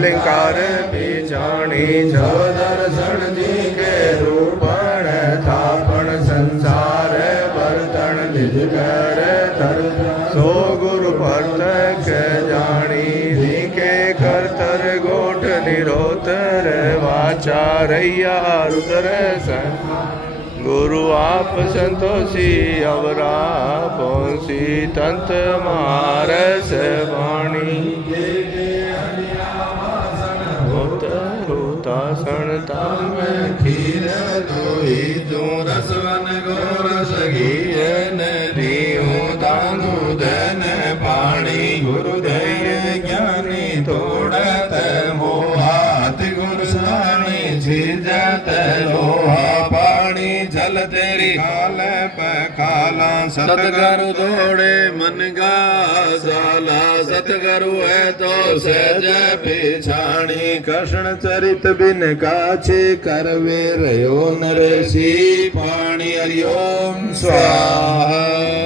लिंकार पिछाणी जो दर्शन जी के रूपण थापण संसार बर्तन निज कर धर सो गुरु प्रत्यक्ष जानी के करतर गोठ निरोतर वाचा रैया रुद्र सन गुरु आप संतोषी अवरा पौसी तंत मारस वाणी तासण ताम खीर दोई तू रसवन गोरस घीन दियो दानु धन पाणी गुरुधैर्य ज्ञानी तोड़त मोहात गुरु साणी झिझत लोहा पाणी जल तेरी खाल पखाला सतगुरु दौड़े मन गा जाला सतगुरु है तो सहज पिछाणी कृष्ण चरित बिन काछे करवे रयो नरसी पाणी हरिओम स्वाहा।